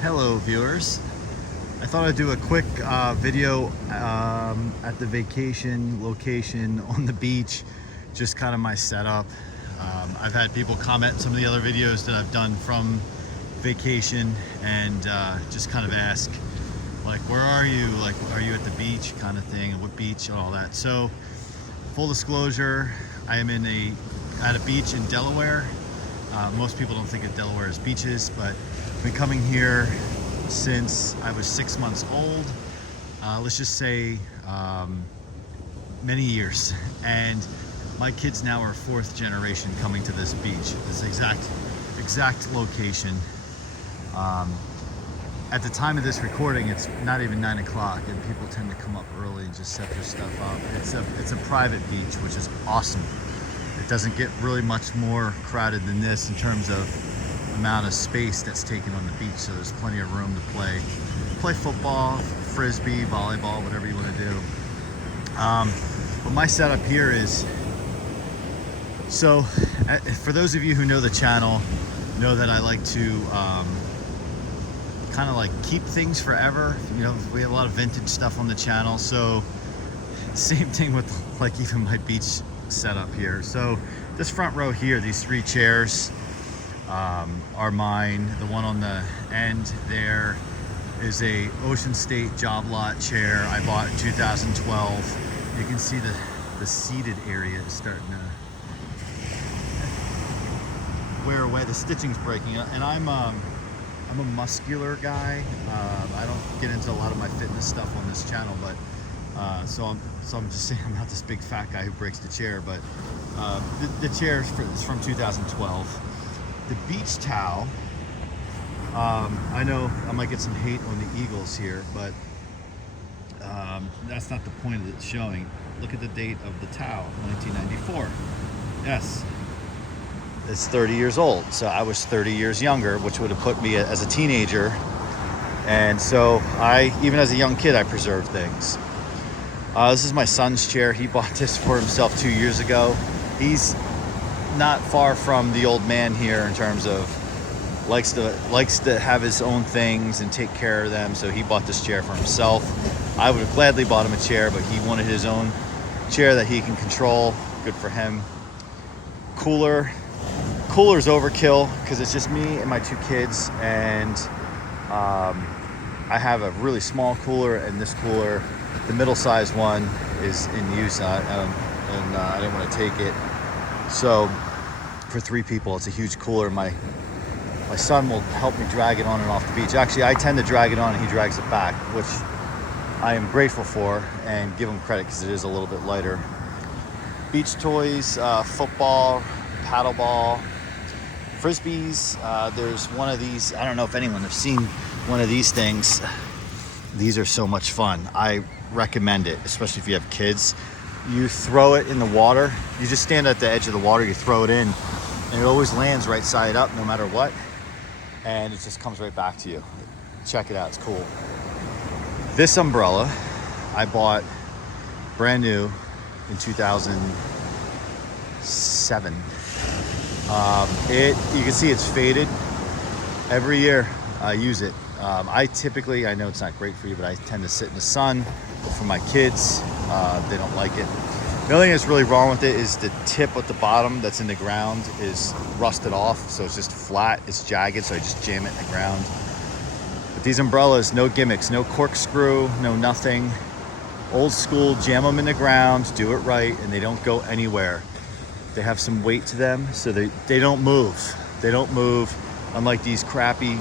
Hello viewers. I thought I'd do a quick video at the vacation location on the beach, just kind of my setup. I've had people comment some of the other videos that I've done from vacation and just kind of ask like, where are you? Like, are you at the beach kind of thing, and what beach and all that. So full disclosure, I am at a beach in Delaware. Most people don't think of Delaware as beaches, but I've been coming here since I was 6 months old. Let's just say many years. And my kids now are fourth generation coming to this beach, this exact location. At the time of this recording, it's not even 9 o'clock, and people tend to come up early and just set their stuff up. It's a private beach, which is awesome. It doesn't get really much more crowded than this in terms of amount of space that's taken on the beach, so there's plenty of room to play football, frisbee, volleyball, whatever you want to do. But my setup here is, so for those of you who know the channel, know that I like to kind of like keep things forever. You know, we have a lot of vintage stuff on the channel, so same thing with like even my beach setup here. So this front row here, these 3 chairs are mine. The one on the end there is a Ocean State job lot chair I bought in 2012. You can see the seated area is starting to wear away. The stitching's breaking, and I'm a muscular guy. I don't get into a lot of my fitness stuff on this channel, but so I'm just saying I'm not this big fat guy who breaks the chair. But the chair is from 2012. The beach towel, I know I might get some hate on the Eagles here, but that's not the point of it showing. Look at the date of the towel, 1994. Yes, it's 30 years old. So I was 30 years younger, which would have put me as a teenager. And so even as a young kid, I preserved things. This is my son's chair. He bought this for himself 2 years ago. He's not far from the old man here in terms of likes to have his own things and take care of them, so he bought this chair for himself. I would have gladly bought him a chair, but he wanted his own chair that he can control. Good for him. Cooler's overkill because it's just me and my 2 kids, and I have a really small cooler, and this cooler, the middle-sized one, is in use, and I didn't want to take it. So for 3 people, it's a huge cooler. My son will help me drag it on and off the beach. Actually, I tend to drag it on and he drags it back, which I am grateful for and give him credit because it is a little bit lighter. Beach toys, football, paddleball, frisbees. There's one of these. I don't know if anyone has seen one of these things. These are so much fun. I recommend it, especially if you have kids. You throw it in the water. You just stand at the edge of the water, you throw it in, and it always lands right side up no matter what. And it just comes right back to you. Check it out, it's cool. This umbrella I bought brand new in 2007. You can see it's faded. Every year I use it. I know it's not great for you, but I tend to sit in the sun. For my kids, they don't like it. The only thing that's really wrong with it is the tip at the bottom that's in the ground is rusted off, so it's just flat, it's jagged, so I just jam it in the ground. But these umbrellas, no gimmicks, no corkscrew, no nothing. Old school, jam them in the ground, do it right, and they don't go anywhere. They have some weight to them, so they don't move. They don't move, unlike these crappy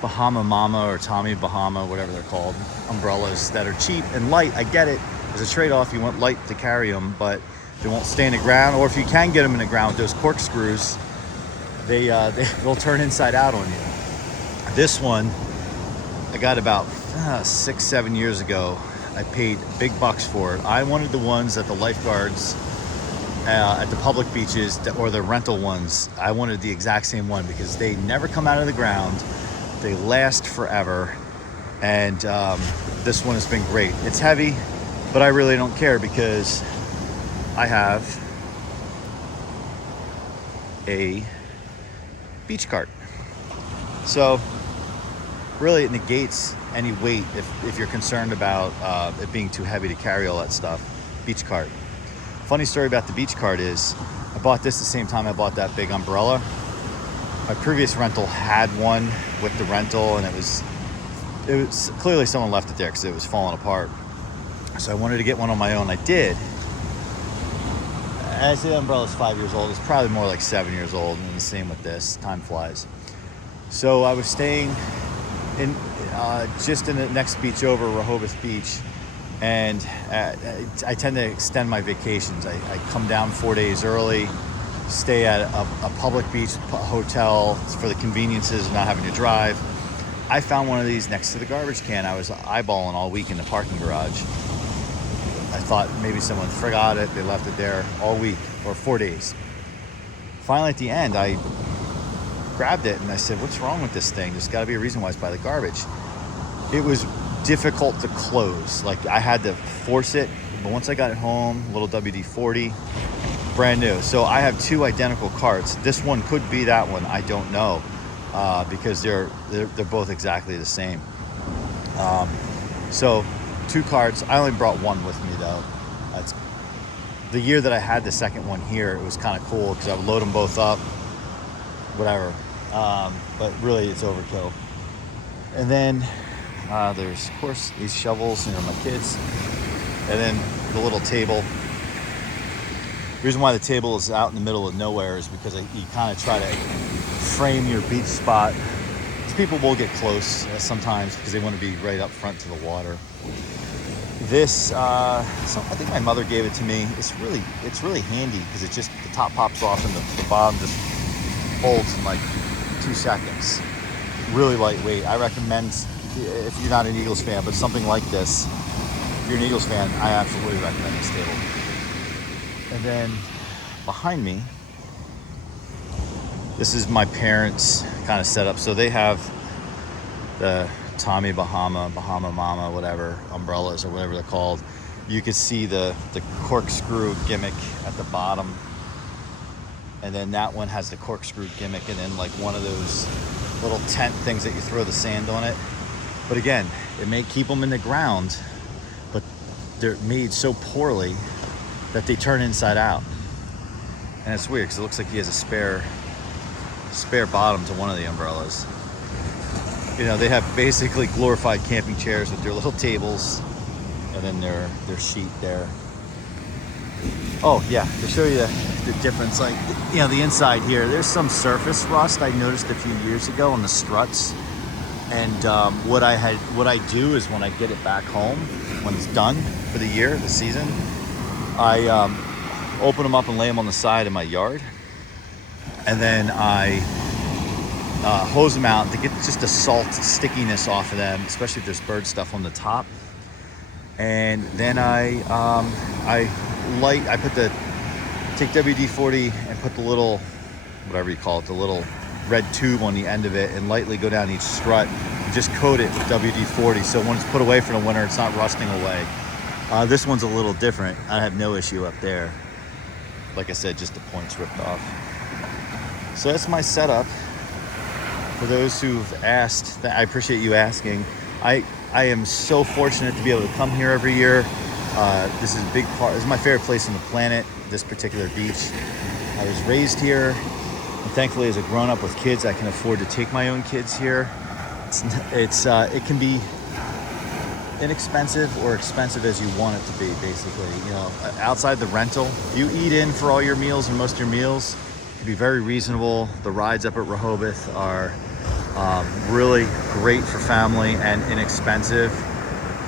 Bahama Mama or Tommy Bahama, whatever they're called, umbrellas that are cheap and light. I get it. As a trade-off, you want light to carry them, but they won't stay in the ground. Or if you can get them in the ground with those corkscrews, they'll turn inside out on you. This one I got about 6-7 years ago. I paid big bucks for it. I wanted the ones that the lifeguards at the public beaches or the rental ones. I wanted the exact same one because they never come out of the ground. They last forever, and this one has been great. It's heavy, but I really don't care because I have a beach cart. So really it negates any weight if you're concerned about it being too heavy to carry all that stuff. Beach cart. Funny story about the beach cart is I bought this the same time I bought that big umbrella. My previous rental had one with the rental, and it was clearly someone left it there because it was falling apart. So I wanted to get one on my own. I did. I say the umbrella's 5 years old. It's probably more like 7 years old, and the same with this. Time flies. So I was staying in just in the next beach over, Rehoboth Beach, and I tend to extend my vacations. I come down 4 days early, stay at a public beach hotel for the conveniences of not having to drive. I found one of these next to the garbage can. I was eyeballing all week in the parking garage. I thought maybe someone forgot it. They left it there all week or 4 days. Finally, at the end, I grabbed it and I said, what's wrong with this thing? There's got to be a reason why it's by the garbage. It was difficult to close. Like, I had to force it. But once I got it home, a little WD-40, brand new. So I have two identical carts. This one could be that one. I don't know. Because they're both exactly the same. So 2 carts. I only brought one with me though. That's the year that I had the second one here. It was kind of cool because I would load them both up, whatever. But really, it's overkill. And then there's, of course, these shovels. My kids, and then the little table. The reason why the table is out in the middle of nowhere is because you kind of try to frame your beach spot. People will get close sometimes because they want to be right up front to the water. This, I think my mother gave it to me. It's really handy because it just, the top pops off and the bottom just folds in like 2 seconds. Really lightweight. I recommend, if you're not an Eagles fan, but something like this, if you're an Eagles fan, I absolutely recommend this table. And then behind me, this is my parents' kind of setup. So they have the Tommy Bahama Mama, whatever, umbrellas or whatever they're called. You can see the corkscrew gimmick at the bottom. And then that one has the corkscrew gimmick and then like one of those little tent things that you throw the sand on it. But again, it may keep them in the ground, but they're made so poorly that they turn inside out. And it's weird because it looks like he has a spare bottom to one of the umbrellas. They have basically glorified camping chairs with their little tables and then their sheet there. Oh yeah, to show you the difference, like, the inside here, there's some surface rust I noticed a few years ago on the struts. And what I do is when I get it back home, when it's done for the year, the season, I open them up and lay them on the side of my yard. And then I hose them out to get just the salt stickiness off of them, especially if there's bird stuff on the top. And then I take WD-40 and put the little, whatever you call it, the little red tube on the end of it, and lightly go down each strut and just coat it with WD-40. So when it's put away for the winter, it's not rusting away. This one's a little different. I have no issue up there. Like I said, just the points ripped off. So that's my setup. For those who've asked, I appreciate you asking. I am so fortunate to be able to come here every year. This is a big part. This is my favorite place on the planet, this particular beach. I was raised here, and thankfully as a grown-up with kids, I can afford to take my own kids here. It can be inexpensive or expensive as you want it to be, basically. Outside the rental, if you eat in for all your meals or most of your meals, it can be very reasonable. The rides up at Rehoboth are really great for family and inexpensive.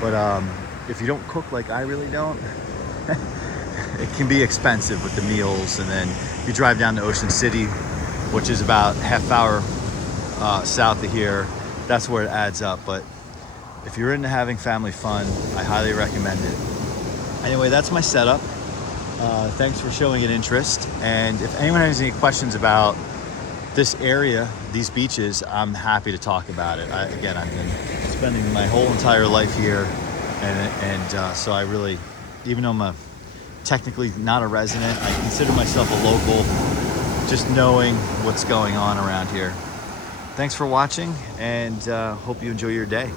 But if you don't cook like I really don't, it can be expensive with the meals. And then you drive down to Ocean City, which is about half hour south of here. That's where it adds up. But if you're into having family fun, I highly recommend it. Anyway, that's my setup. Thanks for showing an interest. And if anyone has any questions about this area, these beaches, I'm happy to talk about it. Again, I've been spending my whole entire life here. And so I really, even though I'm technically not a resident, I consider myself a local, just knowing what's going on around here. thanks for watching, and hope you enjoy your day.